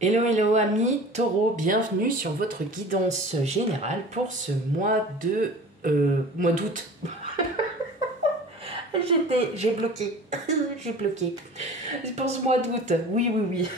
Hello, hello amis taureaux, bienvenue sur votre guidance générale pour ce mois d'août. J'ai bloqué, j'ai bloqué. Pour ce mois d'août, oui,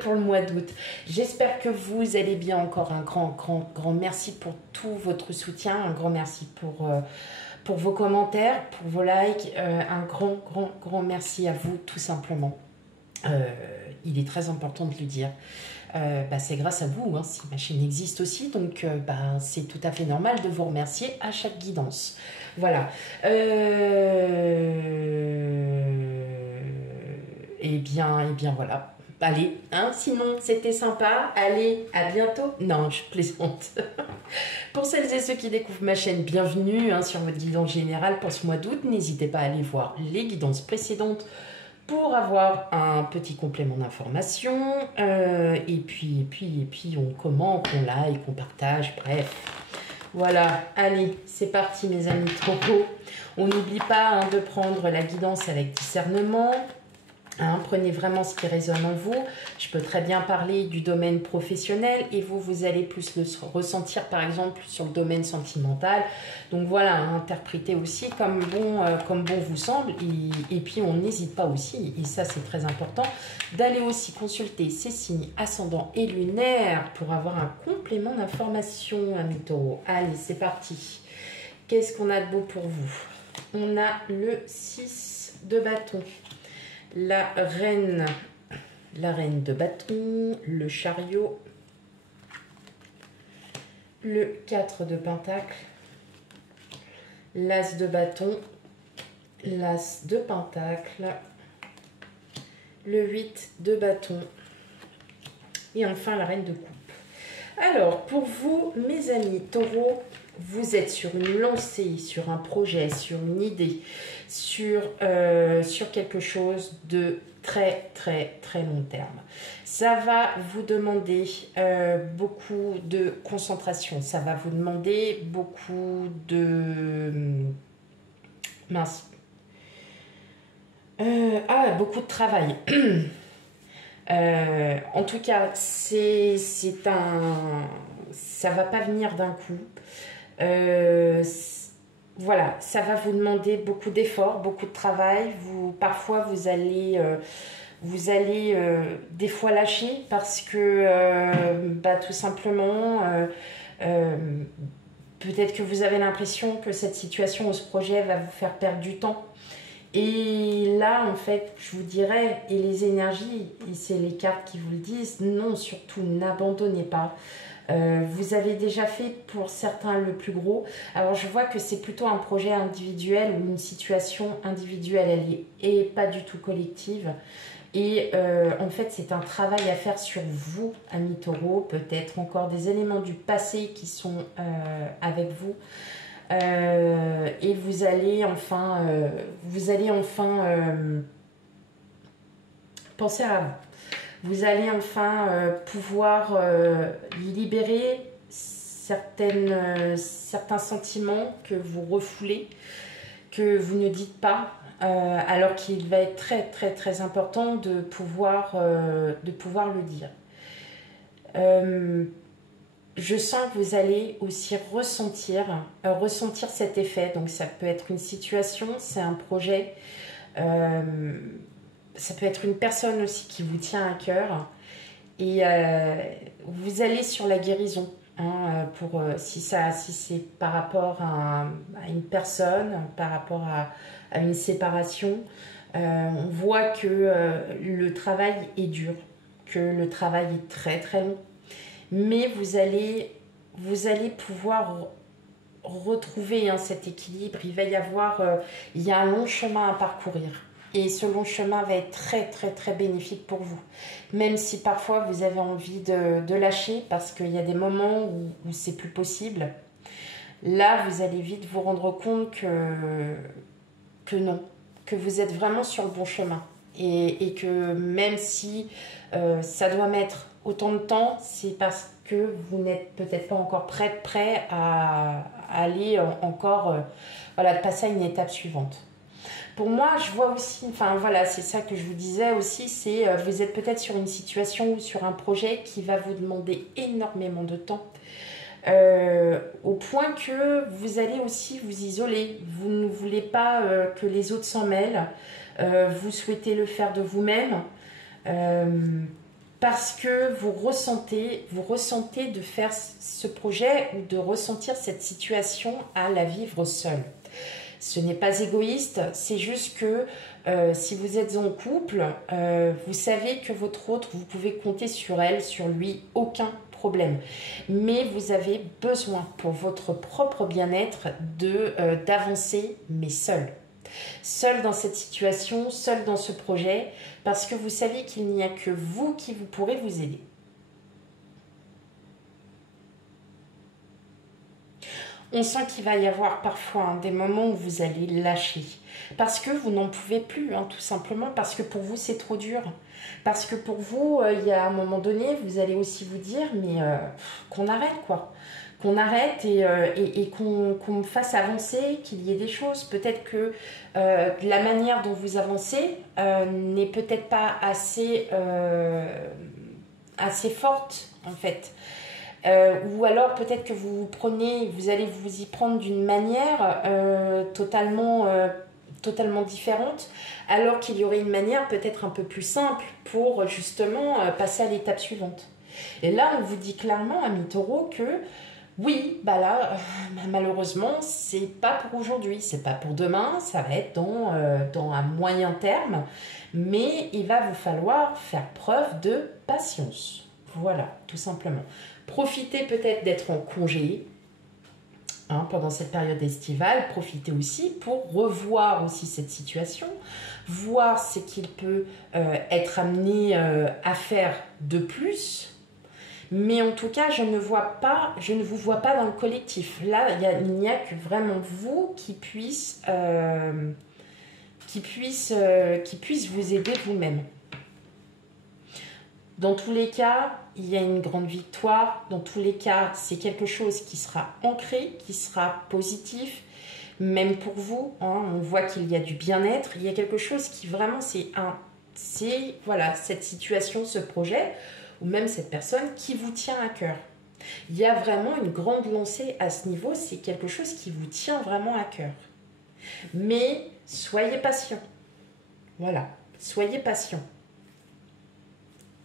pour le mois d'août. J'espère que vous allez bien. Encore un grand merci pour tout votre soutien, un grand merci pour vos commentaires, pour vos likes, un grand merci à vous tout simplement. Il est très important de le dire. C'est grâce à vous si ma chaîne existe aussi, donc c'est tout à fait normal de vous remercier à chaque guidance. Voilà. Et bien voilà. Allez, sinon c'était sympa. Allez, à bientôt. Non, je plaisante. Pour celles et ceux qui découvrent ma chaîne, bienvenue sur votre guidance générale pour ce mois d'août. N'hésitez pas à aller voir les guidances précédentes pour avoir un petit complément d'information. Et puis on commente, on like, on partage, bref. Voilà, allez, c'est parti mes amis taureaux. On n'oublie pas de prendre la guidance avec discernement. Prenez vraiment ce qui résonne en vous. Je peux très bien parler du domaine professionnel et vous allez plus le ressentir par exemple sur le domaine sentimental. Donc voilà, interprétez aussi comme bon vous semble. Et puis on n'hésite pas aussi, et ça c'est très important, d'aller aussi consulter ses signes ascendants et lunaires pour avoir un complément d'information, amis taureaux. Allez, c'est parti. Qu'est-ce qu'on a de beau pour vous? On a le 6 de bâton. La reine de bâton, le chariot, le 4 de pentacle, l'as de bâton, l'as de pentacle, le 8 de bâton et enfin la reine de coupe. Alors, pour vous, mes amis taureaux, vous êtes sur une lancée, sur un projet, sur une idée, sur quelque chose de très long terme. Ça va vous demander beaucoup de concentration, ça va vous demander beaucoup de... beaucoup de travail. En tout cas, ça va pas venir d'un coup. Voilà, ça va vous demander beaucoup d'efforts, beaucoup de travail. Parfois, vous allez des fois lâcher parce que tout simplement, peut-être que vous avez l'impression que cette situation ou ce projet va vous faire perdre du temps. Et là, en fait, je vous dirais, et les énergies, et c'est les cartes qui vous le disent, non, surtout n'abandonnez pas. Vous avez déjà fait pour certains le plus gros. Alors je vois que c'est plutôt un projet individuel ou une situation individuelle, et pas du tout collective. Et en fait c'est un travail à faire sur vous, amis taureaux, peut-être encore des éléments du passé qui sont avec vous. Et vous allez enfin penser à vous. Vous allez enfin pouvoir libérer certains sentiments que vous refoulez, que vous ne dites pas, alors qu'il va être très important de pouvoir le dire. Je sens que vous allez aussi ressentir cet effet. Donc ça peut être une situation, c'est un projet, ça peut être une personne aussi qui vous tient à cœur. Et vous allez sur la guérison. Si c'est par rapport à une personne, par rapport à une séparation, on voit que le travail est dur, que le travail est très long. Mais vous allez pouvoir retrouver cet équilibre. Il y a un long chemin à parcourir. Et ce long chemin va être très bénéfique pour vous. Même si parfois vous avez envie de lâcher parce qu'il y a des moments où c'est plus possible. Là, vous allez vite vous rendre compte que non, que vous êtes vraiment sur le bon chemin. Et que même si ça doit mettre autant de temps, c'est parce que vous n'êtes peut-être pas encore prêt à aller encore passer à une étape suivante. Pour moi, je vois aussi, enfin voilà, c'est ça que je vous disais aussi, c'est vous êtes peut-être sur une situation ou sur un projet qui va vous demander énormément de temps. Au point que vous allez aussi vous isoler. Vous ne voulez pas que les autres s'en mêlent. Vous souhaitez le faire de vous-même. Parce que vous ressentez de faire ce projet ou de ressentir cette situation à la vivre seule. Ce n'est pas égoïste, c'est juste que si vous êtes en couple, vous savez que votre autre, vous pouvez compter sur elle, sur lui, aucun problème. Mais vous avez besoin pour votre propre bien-être d'avancer, mais seul. Seul dans cette situation, seul dans ce projet, parce que vous savez qu'il n'y a que vous qui vous pourrez vous aider. On sent qu'il va y avoir parfois des moments où vous allez lâcher. Parce que vous n'en pouvez plus, tout simplement. Parce que pour vous, c'est trop dur. Parce que pour vous, il y a un moment donné, vous allez aussi vous dire, mais qu'on arrête, quoi. Qu'on arrête et qu'on me fasse avancer, qu'il y ait des choses. Peut-être que la manière dont vous avancez n'est peut-être pas assez forte, en fait. Ou alors peut-être que vous allez vous y prendre d'une manière totalement différente, alors qu'il y aurait une manière peut-être un peu plus simple pour justement passer à l'étape suivante. Et là, on vous dit clairement, amis taureaux, que oui, bah là, malheureusement, c'est pas pour aujourd'hui, c'est pas pour demain, ça va être dans un moyen terme, mais il va vous falloir faire preuve de patience. Voilà, tout simplement. Profitez peut-être d'être en congé pendant cette période estivale. Profitez aussi pour revoir aussi cette situation, voir ce qu'il peut être amené à faire de plus. Mais en tout cas, je ne vous vois pas dans le collectif. Là, il n'y a que vraiment vous qui puisse vous aider vous-même. Dans tous les cas, il y a une grande victoire. Dans tous les cas, c'est quelque chose qui sera ancré, qui sera positif. Même pour vous, on voit qu'il y a du bien-être. Il y a quelque chose qui vraiment, c'est voilà, cette situation, ce projet, ou même cette personne qui vous tient à cœur. Il y a vraiment une grande lancée à ce niveau. C'est quelque chose qui vous tient vraiment à cœur. Mais soyez patient. Voilà, soyez patient.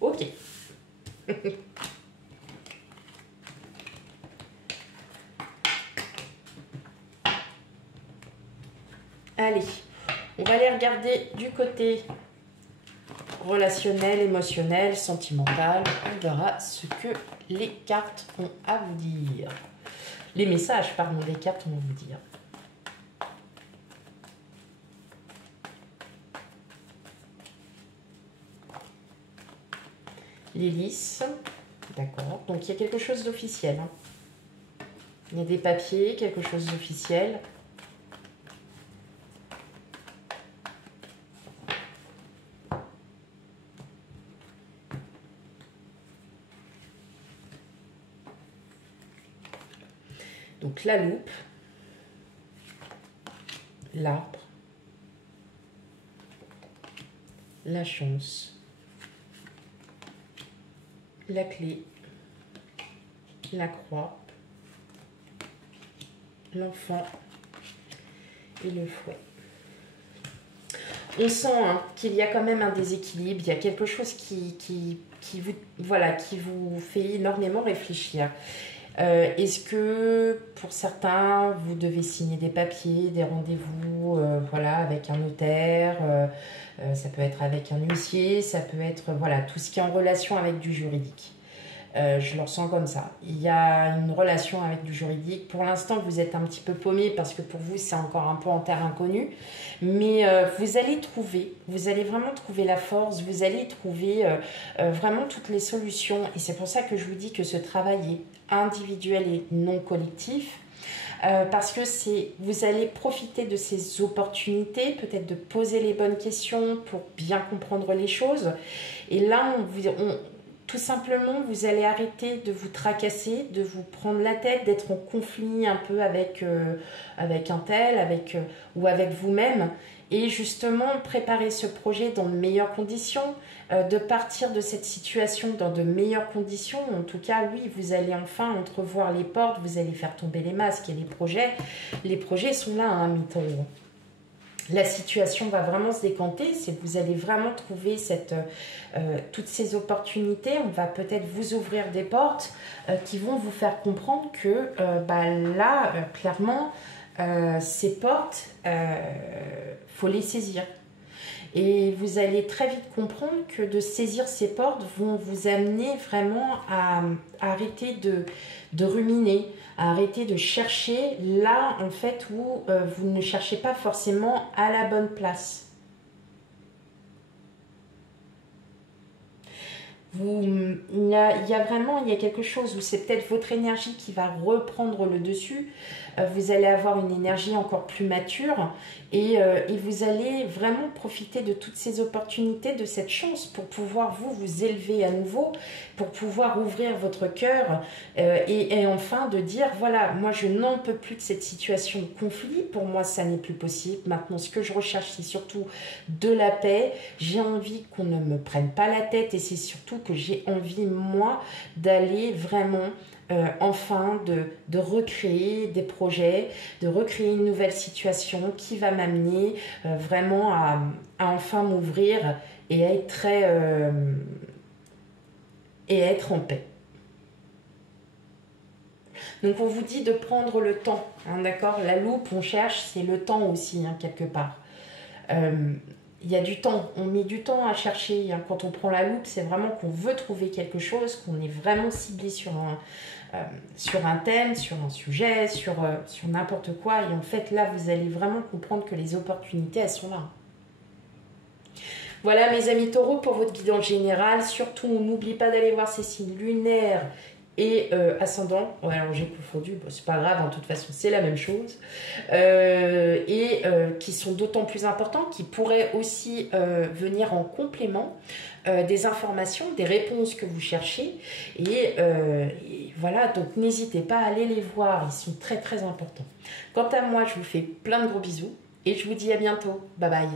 Ok. Allez, on va aller regarder du côté relationnel, émotionnel, sentimental. On verra ce que les cartes ont à vous dire. Les messages, pardon, les cartes ont à vous dire. L'hélice, d'accord. Donc il y a quelque chose d'officiel. Il y a des papiers, quelque chose d'officiel. Donc la loupe, l'arbre, la chance, la clé, la croix, l'enfant et le fouet. On sent qu'il y a quand même un déséquilibre, il y a quelque chose qui vous fait énormément réfléchir. Est-ce que pour certains, vous devez signer des papiers, des rendez-vous avec un notaire, ça peut être avec un huissier, ça peut être tout ce qui est en relation avec du juridique. Je le ressens comme ça. Il y a une relation avec du juridique. Pour l'instant, vous êtes un petit peu paumé parce que pour vous, c'est encore un peu en terre inconnue. Mais vous allez vraiment trouver la force, vous allez trouver vraiment toutes les solutions. Et c'est pour ça que je vous dis que ce travail est individuel et non collectif. Parce que vous allez profiter de ces opportunités, peut-être de poser les bonnes questions pour bien comprendre les choses. Et là, tout simplement, vous allez arrêter de vous tracasser, de vous prendre la tête, d'être en conflit un peu avec un tel, ou avec vous-même. et justement préparer ce projet dans de meilleures conditions, de partir de cette situation dans de meilleures conditions. En tout cas, oui, vous allez enfin entrevoir les portes, vous allez faire tomber les masques et les projets sont là, hein, mi-taureau. La situation va vraiment se décanter, c'est que vous allez vraiment trouver toutes ces opportunités. On va peut-être vous ouvrir des portes qui vont vous faire comprendre que là, clairement, ces portes, faut les saisir. Et vous allez très vite comprendre que de saisir ces portes vont vous amener vraiment à arrêter de ruminer, à arrêter de chercher là, en fait, où vous ne cherchez pas forcément à la bonne place. Il y a quelque chose où c'est peut-être votre énergie qui va reprendre le dessus. Vous allez avoir une énergie encore plus mature et vous allez vraiment profiter de toutes ces opportunités, de cette chance pour pouvoir vous élever à nouveau, pour pouvoir ouvrir votre cœur et enfin de dire voilà, moi je n'en peux plus de cette situation de conflit, pour moi ça n'est plus possible. Maintenant ce que je recherche c'est surtout de la paix, j'ai envie qu'on ne me prenne pas la tête et c'est surtout que j'ai envie moi d'aller vraiment enfin de recréer des projets, de recréer une nouvelle situation qui va m'amener vraiment à enfin m'ouvrir et à être et à être en paix. Donc on vous dit de prendre le temps, hein, d'accord? La loupe, on cherche, c'est le temps aussi, hein, quelque part. Il y a du temps, on met du temps à chercher, hein. Quand on prend la loupe, c'est vraiment qu'on veut trouver quelque chose, qu'on est vraiment ciblé sur un thème, sur un sujet, sur n'importe quoi. Et en fait, là, vous allez vraiment comprendre que les opportunités, elles sont là. Voilà, mes amis taureaux, pour votre guidance générale. Surtout, n'oubliez pas d'aller voir ces signes lunaires et ascendant. Ouais, alors j'ai confondu, bon, c'est pas grave, de toute façon, c'est la même chose. Qui sont d'autant plus importants, qui pourraient aussi venir en complément des informations, des réponses que vous cherchez. Et voilà, donc n'hésitez pas à aller les voir, ils sont très très importants. Quant à moi, je vous fais plein de gros bisous et je vous dis à bientôt. Bye bye.